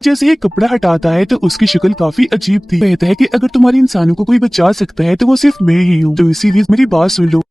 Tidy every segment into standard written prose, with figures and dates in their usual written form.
जैसे ही कपड़ा हटाता है तो उसकी शक्ल काफी अजीब थी। कहता है कि अगर तुम्हारी इंसानों को कोई बचा सकता है तो वो सिर्फ मैं ही हूँ, तो इसीलिए मेरी बात सुन लो।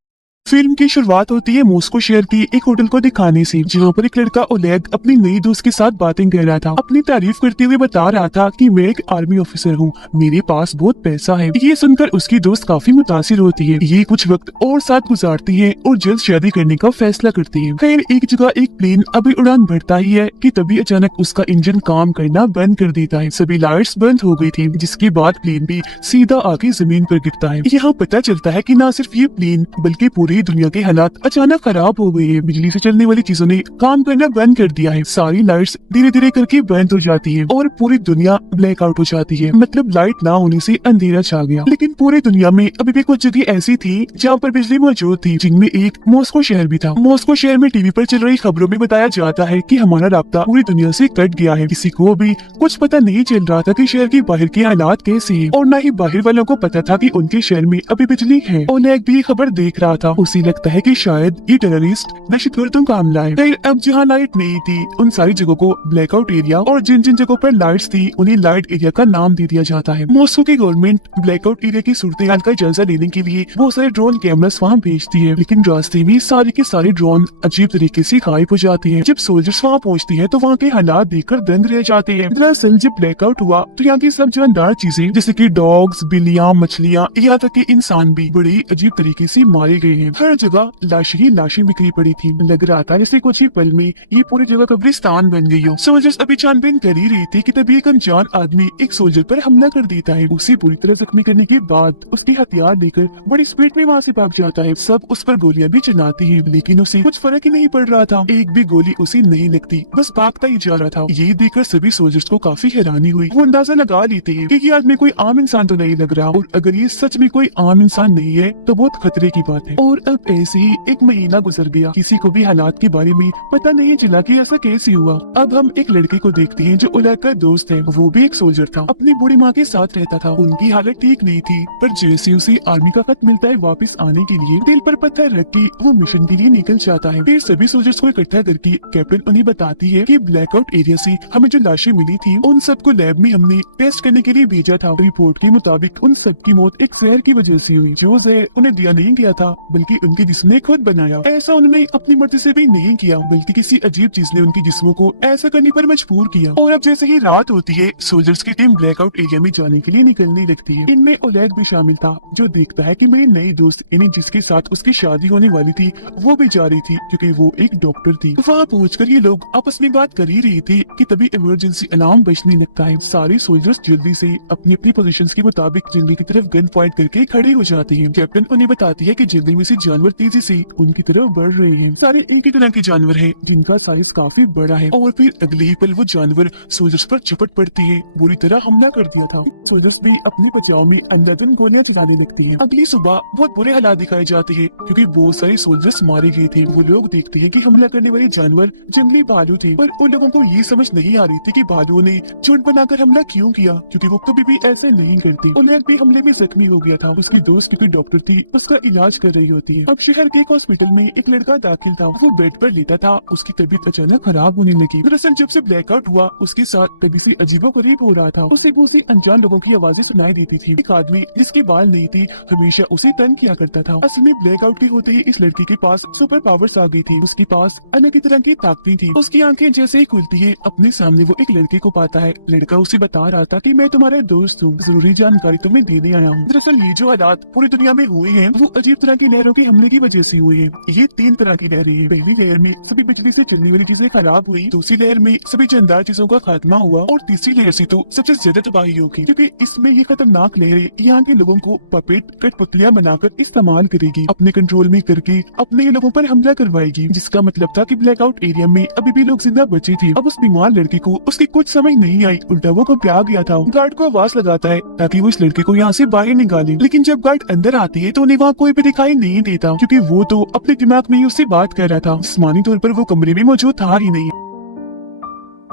फिल्म की शुरुआत होती है मॉस्को शहर की एक होटल को दिखाने से, जहाँ पर एक लड़का ओलेग अपनी नई दोस्त के साथ बातें कर रहा था। अपनी तारीफ करते हुए बता रहा था कि मैं एक आर्मी ऑफिसर हूँ, मेरे पास बहुत पैसा है। ये सुनकर उसकी दोस्त काफी मुतासिर होती है। ये कुछ वक्त और साथ गुजारती है और जल्द शादी करने का फैसला करती है। खैर एक जगह एक प्लेन अभी उड़ान भरता ही है कि तभी अचानक उसका इंजन काम करना बंद कर देता है। सभी लाइट्स बंद हो गई थी, जिसके बाद प्लेन भी सीधा आके जमीन पर गिरता है। यहाँ पता चलता है कि न सिर्फ ये प्लेन बल्कि पूरी दुनिया के हालात अचानक खराब हो गए हैं। बिजली से चलने वाली चीजों ने काम करना बंद कर दिया है। सारी लाइट्स धीरे धीरे करके बंद हो जाती है और पूरी दुनिया ब्लैकआउट हो जाती है। मतलब लाइट ना होने से अंधेरा छा गया। लेकिन पूरी दुनिया में अभी भी कुछ जगह ऐसी थी जहाँ पर बिजली मौजूद थी, जिनमें एक मॉस्को शहर भी था। मॉस्को शहर में टीवी पर चल रही खबरों में बताया जाता है कि हमारा राब्ता पूरी दुनिया से कट गया है। किसी को भी कुछ पता नहीं चल रहा था कि शहर के बाहर के हालात कैसे हैं, और न ही बाहर वालों को पता था कि उनके शहर में अभी बिजली है। ओलेग भी खबर देख रहा था। उसे लगता है कि शायद ये टेररिस्ट दहशतगर्दों का हमला है। फिर अब जहाँ लाइट नहीं थी उन सारी जगहों को ब्लैकआउट एरिया, और जिन जिन जगहों पर लाइट्स थी उन्हें लाइट एरिया का नाम दे दिया जाता है। मॉस्को की गवर्नमेंट ब्लैकआउट एरिया की सूरत हाल का जायजा लेने के लिए बहुत सारे ड्रोन कैमरास वहाँ भेजती है, लेकिन रास्ते में सारे के सारे ड्रोन अजीब तरीके से गायब हो जाते हैं। जब सोल्जर्स वहाँ पहुँचते हैं तो वहाँ के हालात देखकर दंग रह जाते हैं। दरअसल जब ब्लैकआउट हुआ तो यहाँ की सब जानदार चीजें जैसे की डॉग्स, बिल्लियाँ, मछलियाँ, यहाँ तक कि इंसान भी बड़ी अजीब तरीके से मारे गए हैं। हर जगह लाशें ही लाशें बिखरी पड़ी थी। लग रहा था जैसे कुछ ही पल में ये पूरी जगह कब्रिस्तान बन गई हो। सोल्जर्स अभी छानबीन कर ही रही थी कि तभी एक अनजान आदमी एक सोल्जर पर हमला कर देता है। उसे पूरी तरह जख्मी करने के बाद उसके हथियार लेकर बड़ी स्पीड में वहाँ से भाग जाता है। सब उस पर गोलियां भी चलाते हैं, लेकिन उसे कुछ फर्क ही नहीं पड़ रहा था। एक भी गोली उसे नहीं लगती, बस भागता ही जा रहा था। ये देखकर सभी सोल्जर्स को काफी हैरानी हुई। वो अंदाजा लगा लेते हैं कि ये आदमी कोई आम इंसान तो नहीं लग रहा, और अगर ये सच में कोई आम इंसान नहीं है तो बहुत खतरे की बात है। और अब ऐसे ही एक महीना गुजर गया। किसी को भी हालात के बारे में पता नहीं चला कि ऐसा कैसे हुआ। अब हम एक लड़के को देखते हैं जो ओलेग का दोस्त है। वो भी एक सोल्जर था, अपनी बूढ़ी माँ के साथ रहता था। उनकी हालत ठीक नहीं थी, पर जैसे उसे आर्मी का खत मिलता है वापस आने के लिए, दिल पर पत्थर रख के वो मिशन के लिए निकल जाता है। फिर सभी सोल्जर्स को इकट्ठा करके कैप्टन उन्हें बताती है कि ब्लैकआउट एरिया से हमें जो लाशें मिली थी उन सबको लैब में हमने टेस्ट करने के लिए भेजा था। रिपोर्ट के मुताबिक उन सबकी मौत एक जहर की वजह से हुई, जो जहर उन्हें दिया नहीं गया था बल्कि उनके जिस्म ने खुद बनाया। ऐसा उन्होंने अपनी मर्जी से भी नहीं किया, बल्कि किसी अजीब चीज ने उनके जिस्मों को ऐसा करने पर मजबूर किया। और अब जैसे ही रात होती है सोल्जर्स की टीम ब्लैकआउट एरिया में जाने के लिए निकलने लगती है। इनमें ओलेग भी शामिल था, जो देखता है कि मेरी नई दोस्त यानी जिसके साथ उसकी शादी होने वाली थी वो भी जा रही थी, क्योंकि वो एक डॉक्टर थी। वहाँ पहुंचकर ये लोग आपस में बात कर ही रही थी कि तभी इमरजेंसी अलार्म बजने लगता है। सारे सोल्जर्स जल्दी से अपनी अपनी पोजीशंस के मुताबिक जंगल की तरफ गन पॉइंट करके खड़े हो जाते हैं। कैप्टन उन्हें बताती है कि जंगल में से जानवर तेजी से उनकी तरफ बढ़ रहे हैं। सारे एक ही तरह के जानवर हैं, जिनका साइज काफी बड़ा है। और फिर अगले ही पल वो जानवर सोल्जर्स पर झपट पड़ती है, बुरी तरह हमला कर दिया था। सोल्जर्स भी अपने बचाव में अंधाधुंध गोलियां चलाने लगती हैं। अगली सुबह बहुत बुरे हालात दिखाए जाते हैं, क्योंकि बहुत सारे सोल्जर्स मारे गए थे। वो लोग देखते हैं कि हमला करने वाले जानवर जंगली भालू थे, पर उन लोगों को ये समझ नहीं आ रही थी कि भालुओं ने झुंड बनाकर हमला क्यों किया, क्योंकि वो कभी भी ऐसे नहीं करते। ओलेग भी हमले में जख्मी हो गया था। उसकी दोस्त क्योंकि डॉक्टर थी उसका इलाज कर रही होती है। अब शहर के एक हॉस्पिटल में एक लड़का दाखिल था। वो बेड पर लेटा था। उसकी तबीयत अचानक खराब होने लगी। दरअसल जब से ब्लैकआउट हुआ उसके साथ तभी से अजीबोगरीब हो रहा था। उसे बहुत सी अनजान लोगों की आवाजें सुनाई देती थी। एक आदमी जिसके बाल नहीं थे हमेशा उसे तंग किया करता था। असल में ब्लैकआउट के होते ही इस लड़के के पास सुपर पावर्स आ गई थी। उसके पास अलग ही तरह की ताकतें थी। उसकी आंखें जैसे ही खुलती है अपने सामने वो एक लड़के को पाता है। लड़का उसे बता रहा था कि मैं तुम्हारा दोस्त हूँ, जरूरी जानकारी तुम्हें देने आया हूँ। दरअसल ये जो हालात पूरी दुनिया में हुए हैं वो अजीब तरह की लहरों के हमले की वजह से हुए हैं। ये 3 तरह की लहरें हैं। पहली लहर में सभी बिजली से चलने वाली चीजें खराब हुई, दूसरी लहर में सभी जानदार चीजों का खात्मा हुआ, और तीसरी लहर से तो सबसे ज्यादा तबाही होगी, क्योंकि इसमें ये खतरनाक लहरें यहाँ के लोगों को पपेट कठपुतलियां बनाकर इस्तेमाल करेगी, अपने कंट्रोल में करके अपने ही लोगों पर हमला करवाएगी। जिसका मतलब था कि ब्लैकआउट एरिया में अभी भी लोग जिंदा बचे थे। अब उस बीमार लड़के को उसकी कुछ समझ नहीं आई, उल्टा वो घबरा गया था। गार्ड को आवाज लगाता है ताकि वो इस लड़के को यहाँ से बाहर निकाले, लेकिन जब गार्ड अंदर आती है तो उन्हें वहाँ कोई भी दिखाई नहीं देता, क्योंकि वो तो अपने दिमाग में ही उससे बात कर रहा था। जिस्मानी तौर पर वो कमरे में मौजूद था ही नहीं।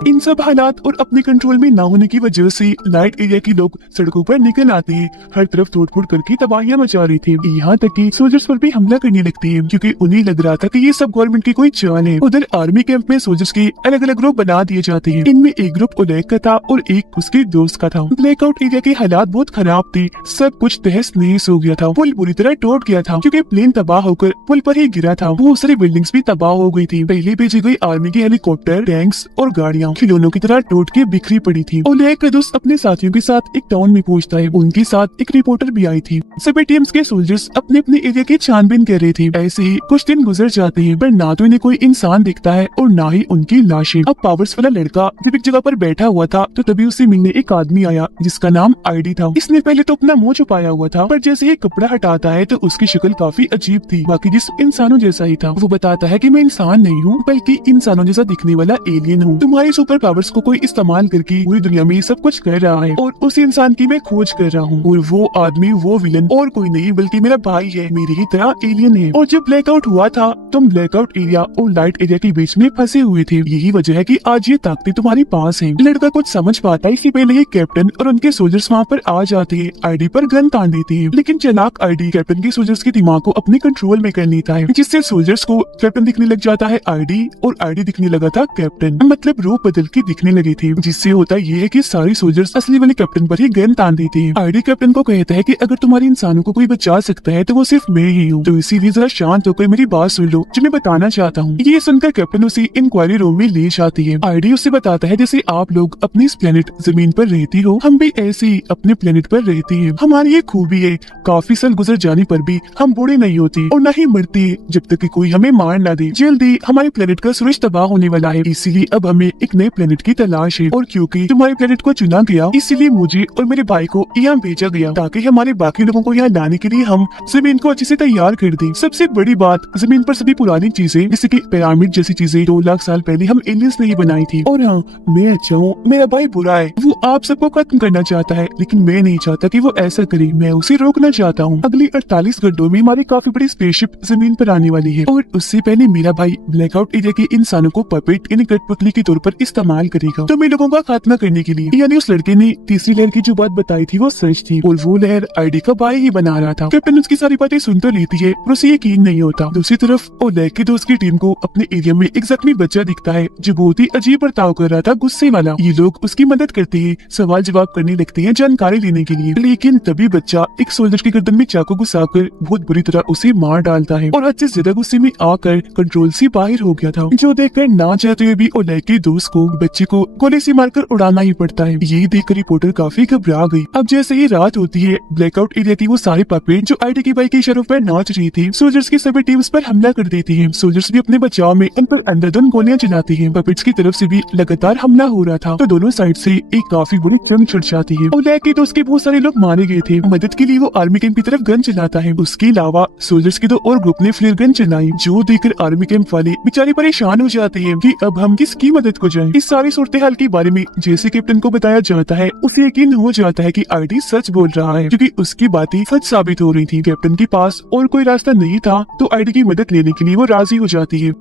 इन सब हालात और अपने कंट्रोल में ना होने की वजह से लाइट एरिया के लोग सड़कों पर निकल आते हैं, हर तरफ तोड़फोड़ करके तबाहियां मचा रहे थे। यहाँ तक कि सोल्जर्स पर भी हमला करने लगते हैं क्योंकि उन्हें लग रहा था कि ये सब गवर्नमेंट की कोई चाल है। उधर आर्मी कैंप में सोल्जर्स के अलग अलग ग्रुप बना दिए जाते हैं। इनमें एक ग्रुप ओलेग का था और एक उसके दोस्त का था। ब्लैकआउट एरिया के हालात बहुत खराब थे, सब कुछ तहस नहस हो गया था। पुल बुरी तरह टूट गया था क्योंकि प्लेन तबाह होकर पुल पर ही गिरा था। बहुत सारी बिल्डिंग्स भी तबाह हो गई थी। पहले भेजी गई आर्मी के हेलीकॉप्टर, टैंक्स और गाड़ियाँ खिलौनों की तरह टूट के बिखरी पड़ी थी। ओलेग का दोस्त अपने साथियों के साथ एक टाउन में पहुंचता है। उनके साथ एक रिपोर्टर भी आई थी। सभी टीम्स के सोल्जर्स अपने अपने एरिया की छानबीन कर रहे थे। ऐसे ही कुछ दिन गुजर जाते हैं पर ना तो इन्हें कोई इंसान दिखता है और ना ही उनकी लाशें। अब पावर्स वाला लड़का जब एक जगह पर बैठा हुआ था तो तभी उससे मिलने एक आदमी आया जिसका नाम आईडी था। इसने पहले तो अपना मुंह छुपाया हुआ था पर जैसे ही कपड़ा हटाता है तो उसकी शक्ल काफी अजीब थी, बाकी जिस इंसानों जैसा ही था। वो बताता है कि मैं इंसान नहीं हूँ बल्कि इंसानों जैसा दिखने वाला एलियन हूँ। तुम्हारी सुपर पावर्स को कोई इस्तेमाल करके पूरी दुनिया में सब कुछ कर रहा है और उस इंसान की मैं खोज कर रहा हूँ। और वो आदमी, वो विलन और कोई नहीं बल्कि मेरा भाई है, मेरी ही तरह एलियन है। और जब ब्लैकआउट हुआ था तुम ब्लैकआउट एरिया और लाइट एरिया के बीच में फंसे हुए थे। यही वजह है कि आज ये ताकतें तुम्हारे पास हैं। लड़का कुछ समझ पाता है इससे पहले ये कैप्टन और उनके सोल्जर्स वहाँ पर आ जाते हैं, आईडी पर गन तान देते हैं। लेकिन चालाक आईडी कैप्टन के सोल्जर्स के दिमाग को अपने कंट्रोल में कर लेता है, जिससे सोल्जर्स को कैप्टन दिखने लग जाता है आईडी और आईडी दिखने लगा था कैप्टन। मतलब रूप बदल के दिखने लगी थी, जिससे होता ये है कि सारी सोल्जर्स असली वाले कैप्टन पर ही गन तान देते हैं। आईडी कैप्टन को कहता है कि अगर तुम्हारे इंसानों को कोई बचा सकता है तो वो सिर्फ मैं ही हूँ, तो इसीलिए जरा शांत होकर मेरी बात सुन लो जो मैं बताना चाहता हूँ। ये सुनकर कैप्टन उसे इंक्वायरी रूम में ले जाती है। आईडी उससे बताता है जैसे आप लोग अपनी इस प्लेनेट जमीन पर रहती हो, हम भी ऐसे ही अपने प्लेनेट पर रहते हैं। हमारी ये खूबी है, काफी साल गुजर जाने पर भी हम बूढ़े नहीं होते और न ही मरते जब तक कि कोई हमें मार ना दे। जल्दी हमारे प्लेनेट का सूरज तबाह होने वाला है, इसीलिए अब हमें एक नए प्लेनेट की तलाश है। और क्योंकि तुम्हारे प्लेनेट को चुना गया इसीलिए मुझे और मेरे भाई को यहाँ भेजा गया ताकि हमारे बाकी लोगों को यहाँ लाने के लिए हम जमीन को अच्छे से तैयार कर दें। सबसे बड़ी बात, जमीन पर सभी पुरानी चीजें जैसे कि पिरामिड जैसी चीजें 2 लाख साल पहले हम एलियंस ने ही बनाई थी। और हाँ, मैं अच्छा हूँ, मेरा भाई बुरा है, वो आप सबको खत्म करना चाहता है लेकिन मैं नहीं चाहता कि वो ऐसा करे, मैं उसे रोकना चाहता हूँ। अगले 48 घंटों में हमारी काफी बड़ी स्पेसशिप जमीन पर आने वाली है और उससे पहले मेरा भाई ब्लैकआउट एरिया के इंसानों को पपेट यानी कठपुतली के तौर पर इस्तेमाल करेगा तुम्हें लोगों का खात्मा करने के लिए। यानी उस लड़के ने तीसरी लहर की जो बात बताई थी वो सच थी और वो लहर आईडी का भाई ही बना रहा था। कैप्टन उसकी सारी बातें सुन तो लेती है पर उसे यकीन नहीं होता। दूसरी तरफ ओलेग के दोस्त की टीम को अपने एरिया में एक जख्मी बच्चा दिखता है जो बहुत ही अजीब बर्ताव कर रहा था, गुस्से वाला। ये लोग उसकी मदद करते हैं, सवाल जवाब करने लगते हैं जानकारी लेने के लिए। लेकिन तभी बच्चा एक सोल्जर की गर्दन में चाकू घुसाकर बहुत बुरी तरह उसे मार डालता है और हद से ज्यादा गुस्से में आकर कंट्रोल से बाहर हो गया था, जो देखकर ना चाहते हुए भी ओलेग के दोस्त को बच्चे को गोली से मारकर उड़ाना ही पड़ता है। ये देखकर रिपोर्टर काफी घबरा गई। अब जैसे ही रात होती है, ब्लैकआउट एरिया की वो सारे पपेट जो आईडी के भाई के इशारों पर नाच रही थी सोल्जर्स की सभी टीम्स पर हमला कर देती है। सोल्जर्स भी अपने बचाव में उन पर अंधाधुंध गोलियां चलाती है। पपेट्स की तरफ से भी लगातार हमला हो रहा था तो दोनों साइड से एक काफी बड़ी जंग छिड़ जाती है। ओलेग के दोस्त के बहुत सारे लोग मारे गए थे। मदद के लिए वो आर्मी कैंप की तरफ गन चलाता है। उसके अलावा सोल्जर्स के 2 और ग्रुप ने फ्लेयर गन चलाई, जो देखकर आर्मी कैंप वाले बेचारे परेशान हो जाते हैं कि अब हम किसकी मदद को जाएं। इस सारी सूरत हाल के बारे में जैसे कैप्टन को बताया जाता है उसे यकीन हो जाता है कि आईडी सच बोल रहा है क्योंकि उसकी बातें सच साबित हो रही थी। कैप्टन के पास और कोई रास्ता नहीं था तो आईडी की मदद लेने के लिए वो राजी हो जाती है।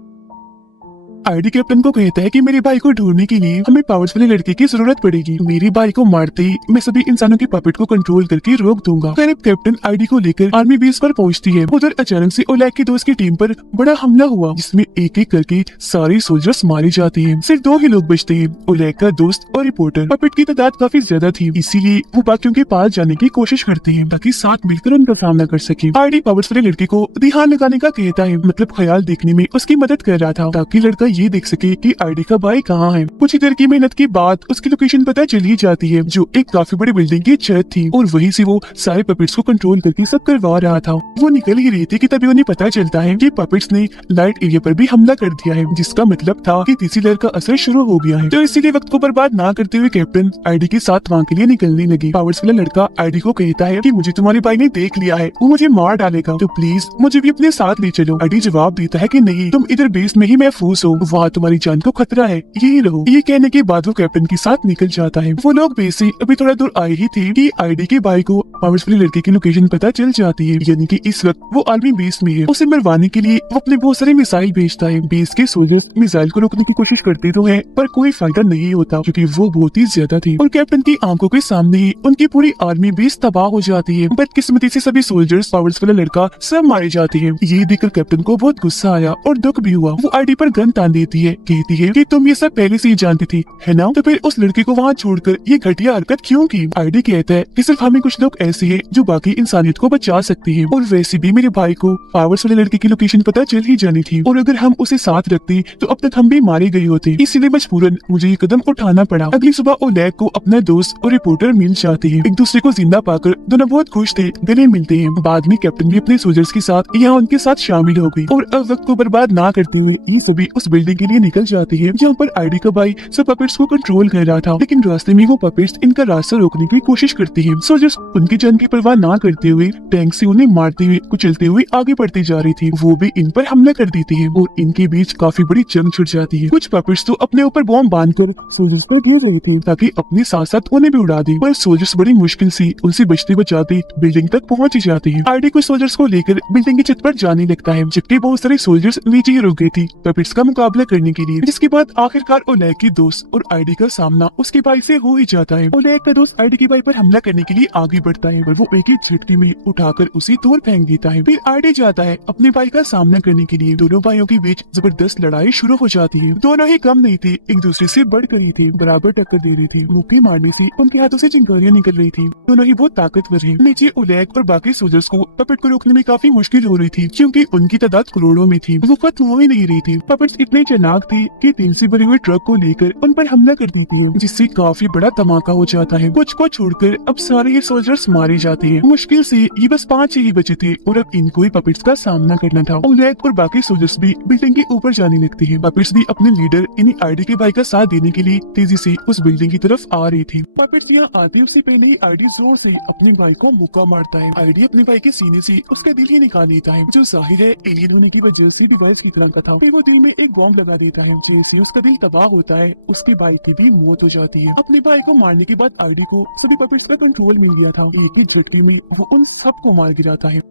आईडी कैप्टन को कहता है कि मेरे भाई को ढूंढने के लिए हमें पावर्स वाले लड़के की जरूरत पड़ेगी। मेरे भाई को मारते ही मैं सभी इंसानों के पपेट को कंट्रोल करके रोक दूंगा। फिर कैप्टन आईडी को लेकर आर्मी बेस पर पहुंचती है। उधर अचानक से ओलेग की दोस्त की टीम पर बड़ा हमला हुआ जिसमें एक एक करके सारे सोल्जर्स मारे जाते हैं। सिर्फ 2 ही लोग बचते हैं, ओलेग का दोस्त और रिपोर्टर। पपेट की तादाद काफी ज्यादा थी इसीलिए वो बाकियों के पास जाने की कोशिश करते हैं ताकि साथ मिलकर उनका सामना कर सके। आईडी पावर्स वाले लड़के को ध्यान लगाने का कहता है, मतलब ख्याल देखने में उसकी मदद कर रहा था ताकि लड़का ये देख सके कि आईडी का भाई कहाँ है। कुछ ही देर की मेहनत के बाद उसकी लोकेशन पता चल ही जाती है जो एक काफी बड़ी बिल्डिंग की छत थी और वहीं से वो सारे पपेट्स को कंट्रोल करके सब करवा रहा था। वो निकल ही रही थी कि तभी उन्हें पता चलता है कि पपेट्स ने लाइट एरिया पर भी हमला कर दिया है, जिसका मतलब था कि तीसरी लहर का असर शुरू हो गया है। तो इसीलिए वक्त को बर्बाद ना करते हुए कैप्टन आईडी के साथ वहाँ के लिए निकलने लगी। पावर्स वाला लड़का आईडी को कहता है कि मुझे तुम्हारे भाई ने देख लिया है, वो मुझे मार डालेगा, तो प्लीज मुझे भी अपने साथ ले चलो। आईडी जवाब देता है कि नहीं, तुम इधर बेस में ही महफूज हो, वहाँ तुम्हारी जान को खतरा है, यही रहो। ये कहने के बाद वो कैप्टन के साथ निकल जाता है। वो लोग बेस से अभी थोड़ा दूर आए ही थे कि आईडी के भाई को पावर्स वाले लड़के की लोकेशन पता चल जाती है, यानी कि इस वक्त वो आर्मी बेस में है। उसे मरवाने के लिए वो अपने बहुत सारे मिसाइल भेजता है। बेस के सोल्जर्स मिसाइल को रोकने की कोशिश करते तो है, पर कोई फायदा नहीं होता क्योंकि वो बहुत ही ज्यादा थे और कैप्टन की आंखों के सामने ही उनकी पूरी आर्मी बेस तबाह हो जाती है। बदकिस्मती से सभी सोल्जर्स पावर्स वाला लड़का सब मारे जाते हैं। ये देखकर कैप्टन को बहुत गुस्सा आया और दुख भी हुआ। वो आईडी पर गन तान देती है, कहती है कि तुम ये सब पहले से ही जानती थी, है ना? तो फिर उस लड़के को वहाँ छोड़कर ये घटिया हरकत क्यों की? आईडी कहता है कि सिर्फ हमें कुछ लोग ऐसे हैं जो बाकी इंसानियत को बचा सकते हैं, और वैसे भी मेरे भाई को पावर्स वाले लड़के की लोकेशन पता चल ही जानी थी, और अगर हम उसे साथ रखते तो अब तक हम भी मारे गए होते। इसलिए मजबूरन मुझे ये कदम उठाना पड़ा। अगली सुबह ओलेग को अपना दोस्त और रिपोर्टर मिल जाते हैं। एक दूसरे को जिंदा पाकर दोनों बहुत खुश थे, गले मिलते हैं। बाद में कैप्टन भी अपने सोल्जर्स के साथ यहाँ उनके साथ शामिल हो गई और अब वक्त को बर्बाद ना करते हुए ये सभी उस बिल्डिंग के लिए निकल जाते हैं जहाँ पर आईडी का भाई सब पपेट्स को कंट्रोल कर रहा था, लेकिन रास्ते में वो पपेट्स इनका रास्ता रोकने की कोशिश करते हैं। सोल्जर्स उनकी जान की परवाह ना करते हुए टैंक से उन्हें मारते हुए कुचलते हुए आगे बढ़ती जा रही थी। वो भी इन पर हमला कर देती है और इनके बीच काफी बड़ी जंग छिड़ जाती है। कुछ पपेट्स तो अपने ऊपर बॉम्ब बांधकर सोल्जर्स पर गिर रहे थे ताकि अपने साथ साथ उन्हें भी उड़ा दे, पर सोल्जर्स बड़ी मुश्किल से उनसे बचते बचाते बिल्डिंग तक पहुंच जाते हैं। आईडी को सोल्जर्स को लेकर बिल्डिंग की छत पर जाने लगता है, जबकि बहुत सारे सोल्जर्स नीचे ही रुक गए थे पपेट्स का मुकाबला करने के लिए। जिसके बाद आखिरकार ओलेग के दोस्त और आईडी का सामना उसके भाई से हो ही जाता है। ओलेग का दोस्त आईडी के भाई पर हमला करने के लिए आगे बढ़ता है, पर वो एक ही झटके में उठाकर उसे दूर फेंक देता है। फिर आईडी जाता है अपने भाई का सामना करने के लिए। दोनों भाइयों के बीच जबरदस्त लड़ाई शुरू हो जाती है। दोनों ही कम नहीं थे, एक दूसरे से बढ़कर ही थे, बराबर टक्कर दे रहे थे। मुक्के मारने से उनके हाथों से चिंगारियां निकल रही थी। दोनों ही बहुत ताकतवर हैं। नीचे ओलेग और बाकी सोल्जर्स को पपेट को रोकने में काफी मुश्किल हो रही थी क्योंकि उनकी तादाद करोड़ों में थी। वो खत्म हो ही नहीं रही थी। पपेट्स इतने चालाक थे कि तेल से भरे हुए ट्रक को लेकर उन पर हमला कर देती है, जिससे काफी बड़ा धमाका हो जाता है। कुछ को छोड़कर अब सारे ये सोल्जर्स मारे जाते हैं। मुश्किल से ये बस 5 ही बचे थे और अब इनको ही पपेट्स का सामना करना था। ओलेग और बाकी सोल्जर्स भी बिल्डिंग के ऊपर जाने लगते हैं। पपेट्स भी अपने लीडर यानी आईडी के भाई का साथ देने के लिए तेजी से उस बिल्डिंग की तरफ आ रही थी। पपेट्स यहाँ आते उससे पहले ही आईडी जोर से अपने भाई को मुक्का मारता है। आईडी अपने भाई के सीने से उसका दिल ही निकाल लेता है, जो जाहिर है एलियन होने की वजह से डिवाइस की तरह का था। फिर वो दिल में एक बॉम्ब लगा देता है। जैसे उसका दिल तबाह होता है उसके भाई की भी मौत हो जाती है। अपने भाई को मारने के बाद आईडी को सभी पपेट्स का कंट्रोल मिल गया था। एक ही झटके में वो उन सबको मार गिराता है।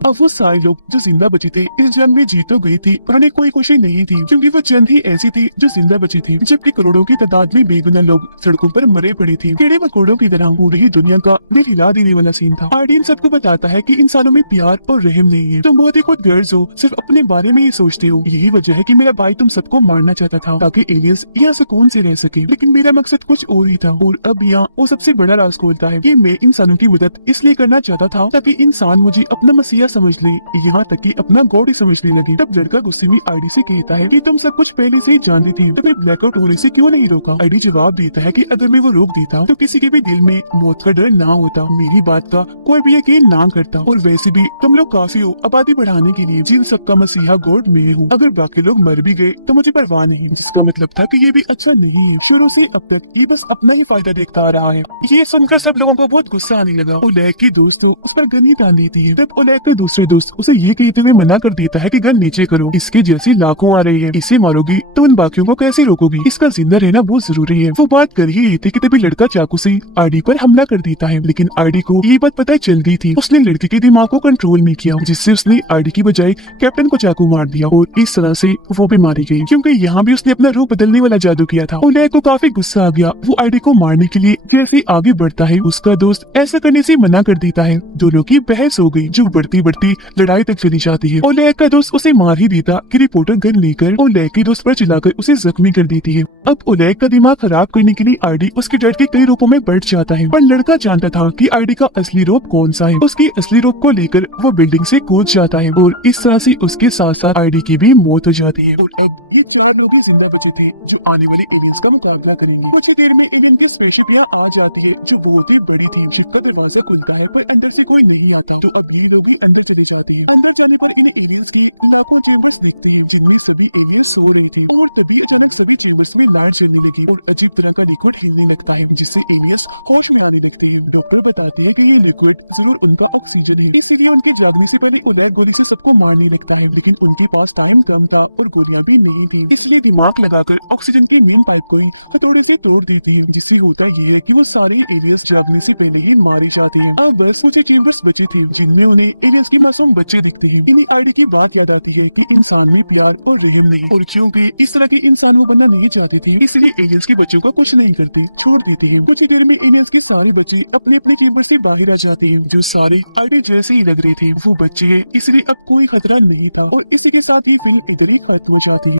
अब वो सारे लोग जो जिंदा बचे थे इस जंग में जीत तो गई थी, पर उन्हें कोई खुशी नहीं थी क्योंकि वो चंद ही ऐसी थी जो जिंदा बची थी, जबकि करोड़ों की तादाद में बेगुनाह लोग सड़कों पर मरे पड़े थे। कीड़े मकोड़ों की तरह पूरी ही दुनिया का दिल हिला देने वाला सीन था। आर्डियन सबको बताता है कि इंसानों में प्यार और रहम नहीं है। तुम बहुत ही खुदगर्ज हो, सिर्फ अपने बारे में ही सोचते हो। यही वजह है कि मेरा भाई तुम सबको मारना चाहता था ताकि एलियंस यहाँ सुकून से रह सके, लेकिन मेरा मकसद कुछ और ही था। और अब यहाँ वो सबसे बड़ा राज खोलता है कि मैं इंसानों की मदद इसलिए करना चाहता था ताकि इंसान मुझे अपना मसीहा समझ ले, यहाँ तक कि अपना गॉड ही समझने लगे। तब लड़का गुस्से में आईडी से कहता है कि तुम सब कुछ पहले से ही जानती थी, तुम्हें ब्लैकआउट होने से क्यों नहीं रोका? आईडी जवाब देता है कि अगर मैं वो रोक देता तो किसी के भी दिल में मौत का डर ना होता, मेरी बात का कोई भी यकीन ना करता। और वैसे भी तुम लोग काफी हो आबादी बढ़ाने के लिए, जिन सबका मसीहा गॉड मैं हूँ। अगर बाकी लोग मर भी गए तो मुझे परवाह नहीं। जिसका मतलब था कि ये भी अच्छा नहीं है। शुरू से अब तक ये बस अपना ही फायदा देखता आ रहा है। ये सुनकर सब लोगों को बहुत गुस्सा आने लगा। ओलेग की दोस्त उस पर गन ही तान देती है। तब ओलेग के दूसरे दोस्त उसे ये कहते हुए मना कर देता है कि गन नीचे करो, इसके जैसी लाखों आ रही है, इसे मारोगी तो उन बाकियों को कैसे रोकोगी? इसका जिंदा रहना बहुत जरूरी है। वो बात कर ही रही थी कि तभी लड़का चाकू से आईडी पर हमला कर देता है, लेकिन आईडी को ये बात पता चल गई थी। उसने लड़के के दिमाग को कंट्रोल में किया, जिससे उसने आईडी की बजाय कैप्टन को चाकू मार दिया और इस तरह से वो भी मारी गई, क्योंकि यहाँ भी उसने अपना रूप बदलने वाला जादू किया था। ओलेग को काफी गुस्सा आ गया। वो आईडी को मारने के लिए जैसे आगे बढ़ता है, उसका दोस्त ऐसा करने से मना कर देता है। दोनों की बहस हो गई, जो बढ़ती बढ़ती लड़ाई तक चली जाती है। ओलेग का दोस्त उसे मार ही देता कि रिपोर्टर गन लेकर ओलेग के दोस्त पर चलाकर उसे जख्मी कर देती है। अब ओलेग का दिमाग खराब करने के लिए आईडी उसके डर के कई रूपों में बढ़ जाता है, पर लड़का जानता था कि आईडी का असली रूप कौन सा है। उसकी असली रूप को लेकर वो बिल्डिंग से कूद जाता है और इस तरह से उसके साथ साथ आईडी की भी मौत हो जाती है। ही जिंदा बचे थे जो आने वाले एलियंस का मुकाबला करेंगे। कुछ ही देर में एलियन की स्पेसशिप यहाँ आ जाती है जो बहुत ही बड़ी थी। शिप का दरवाजा खुलता है पर अंदर से कोई नहीं आती जो अभी लोग अंदर चले जाते हैं। अंदर जाने पर इन्हें एलियंस की लाखों चेम्बर्स दिखते हैं जिनमें सभी एलियंस सो रहे थे और तभी अचानक सभी चेम्बर्स में लाइट जलने लगी और अजीब तरह का लिक्विड हिलने लगता है जिससे एलियंस होश में आने लगते हैं। डॉक्टर बताते हैं कि ये लिक्विड जरूर उनका ऑक्सीजन है, इसलिए उनके जागने से पहले उलट गोली से सबको मारने लगता है। लेकिन उनके पास टाइम कम था और गोलियां भी नहीं थी, इसलिए दिमाग लगाकर ऑक्सीजन की मेन पाइप को हथौड़े से तोड़ देते हैं। जिससे होता ये है कि वो सारे एलियंस जागने से पहले ही मारे जाते हैं। अब बस कुछ चेम्बर्स बचे थे जिनमें उन्हें एलियंस के मासूम बच्चे दिखते हैं। इन्हें आईडी की बात याद आती है कि इंसान में प्यार और विलीन नहीं, और क्योंकि इस तरह के इंसान वो बनना नहीं चाहते थे इसलिए एलियंस के बच्चों को कुछ नहीं करते, छोड़ देते हैं। कुछ देर में एलियंस के सारे बच्चे अपने अपने चेम्बर से बाहर आ जाते हैं जो सारे आईडी जैसे ही लग रहे थे। वो बच्चे हैं इसलिए अब कोई खतरा नहीं था और इसी के साथ ही फिल्म इधर ही खत्म हो जाती है।